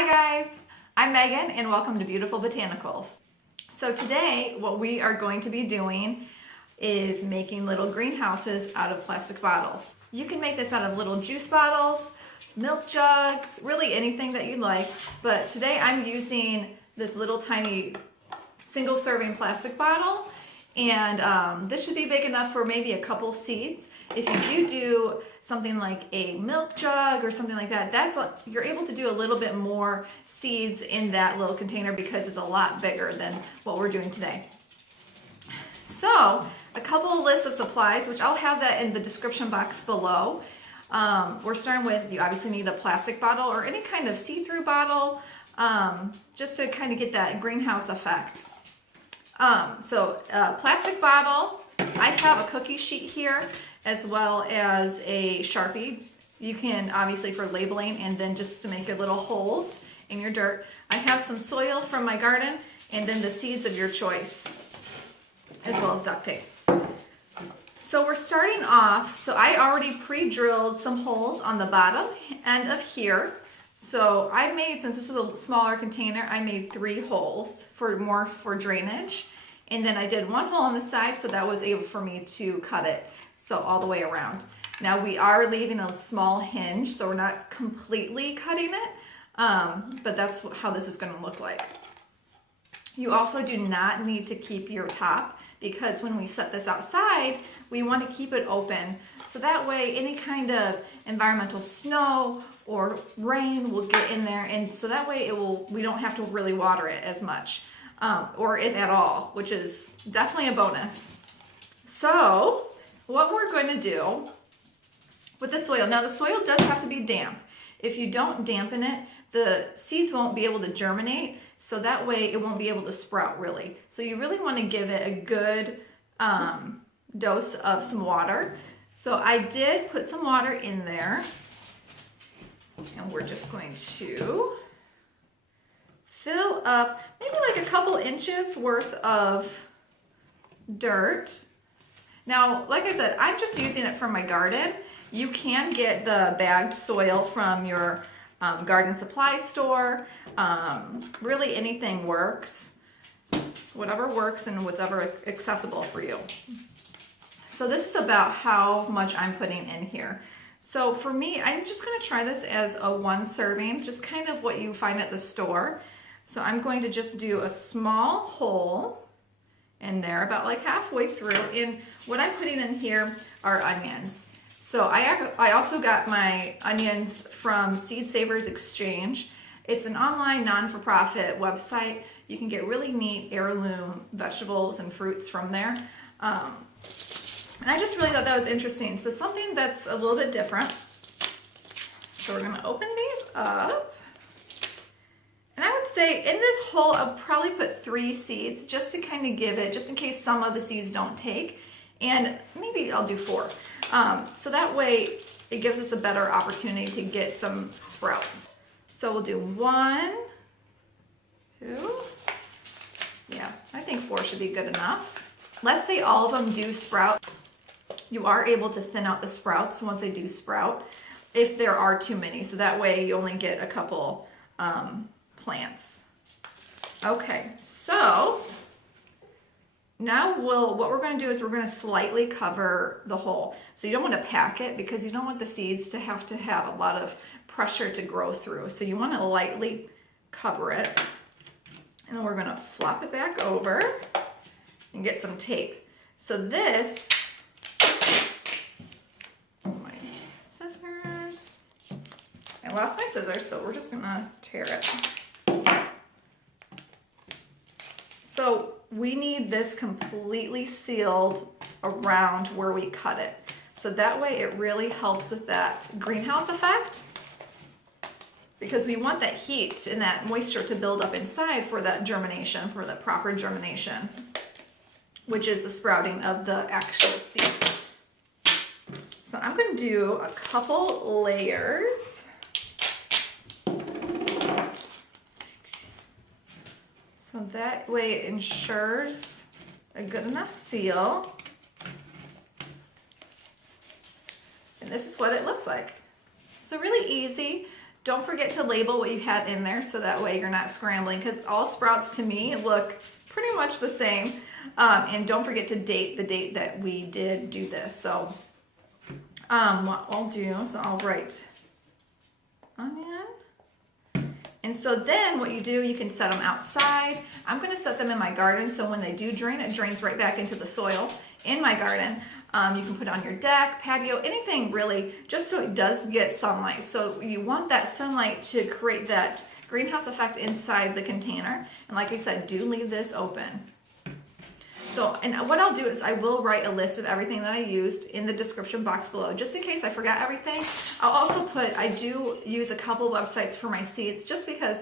Hi guys, I'm Megan and welcome to Beautiful Botanicals. So today what we are going to be doing is making little greenhouses out of plastic bottles. You can make this out of little juice bottles, milk jugs, really anything that you like, but today I'm using this little tiny single serving plastic bottle, and this should be big enough for maybe a couple seeds. If you do something like a milk jug or something like that, you're able to do a little bit more seeds in that little container because it's a lot bigger than what we're doing today. So a couple of lists of supplies, which I'll have that in the description box below. We're starting with, you obviously need a plastic bottle or any kind of see-through bottle, just to kind of get that greenhouse effect. So a plastic bottle, I have a cookie sheet here as well as a Sharpie. You can obviously for labeling and then just to make your little holes in your dirt. I have some soil from my garden and then the seeds of your choice, as well as duct tape. So we're starting off, so I already pre-drilled some holes on the bottom end of here. So I made, since this is a smaller container, I made 3 holes more for drainage. And then I did 1 hole on the side, so that was able for me to cut it, so all the way around. Now we are leaving a small hinge, so we're not completely cutting it, but that's how this is gonna look like. You also do not need to keep your top, because when we set this outside, we want to keep it open. So that way any kind of environmental snow or rain will get in there, and so that way we don't have to really water it as much, or if at all, which is definitely a bonus. So what we're going to do with the soil, now the soil does have to be damp. If you don't dampen it, the seeds won't be able to germinate, so that way it won't be able to sprout really. So you really want to give it a good dose of some water. So I did put some water in there, and we're just going to fill up maybe like a couple inches worth of dirt. Now, like I said, I'm just using it from my garden. You can get the bagged soil from your garden supply store. Really anything works. Whatever works and whatever accessible for you. So this is about how much I'm putting in here. So for me, I'm just going to try this as a 1 serving, just kind of what you find at the store. So I'm going to just do a small hole in there, about like halfway through. And what I'm putting in here are onions. So I also got my onions from Seed Savers Exchange. It's an online non-for-profit website. You can get really neat heirloom vegetables and fruits from there. And I just really thought that was interesting. So something that's a little bit different. So we're gonna open these up. And I would say in this hole, I'll probably put 3 seeds just to kind of give it, just in case some of the seeds don't take. And maybe I'll do 4. So that way it gives us a better opportunity to get some sprouts. So we'll do 1, 2, yeah, I think 4 should be good enough. Let's say all of them do sprout. You are able to thin out the sprouts once they do sprout if there are too many. So that way you only get a couple plants. Okay, so now what we're going to do is we're going to slightly cover the hole. So you don't want to pack it because you don't want the seeds to have a lot of pressure to grow through. So you want to lightly cover it. And then we're going to flop it back over and get some tape. So this, my scissors. I lost my scissors, so we're just going to tear it. So we need this completely sealed around where we cut it. So that way it really helps with that greenhouse effect, because we want that heat and that moisture to build up inside for that germination, for the proper germination, which is the sprouting of the actual seeds. So I'm going to do a couple layers. So that way it ensures a good enough seal. And this is what it looks like. So really easy. Don't forget to label what you have in there so that way you're not scrambling, because all sprouts to me look pretty much the same. And don't forget to date the date that we did do this. So what I'll do, so I'll write onion. And so then what you do, you can set them outside. I'm going to set them in my garden, so when they do drain, it drains right back into the soil in my garden. You can put it on your deck, patio, anything really, just so it does get sunlight. So you want that sunlight to create that greenhouse effect inside the container. And like I said, do leave this open. So, and what I'll do is I will write a list of everything that I used in the description box below, just in case I forgot everything. I'll also put, I do use a couple websites for my seeds, just because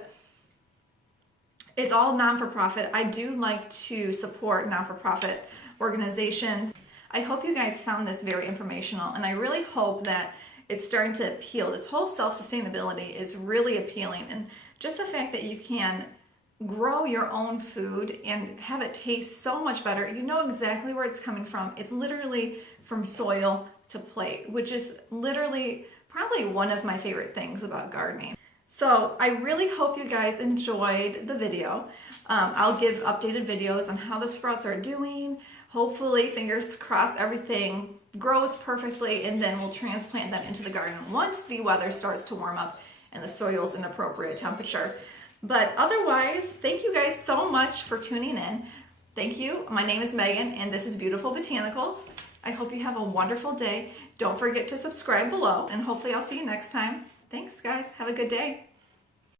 it's all non-for-profit. I do like to support non-for-profit organizations. I hope you guys found this very informational, and I really hope that it's starting to appeal. This whole self-sustainability is really appealing, and just the fact that you can grow your own food and have it taste so much better. You know exactly where it's coming from. It's literally from soil to plate, which is literally probably one of my favorite things about gardening. So I really hope you guys enjoyed the video. I'll give updated videos on how the sprouts are doing. Hopefully, fingers crossed, everything grows perfectly, and then we'll transplant them into the garden once the weather starts to warm up and the soil's an appropriate temperature. But otherwise, thank you guys so much for tuning in. Thank you. My name is Megan, and this is Beautiful Botanicals. I hope you have a wonderful day. Don't forget to subscribe below, and hopefully I'll see you next time. Thanks, guys. Have a good day.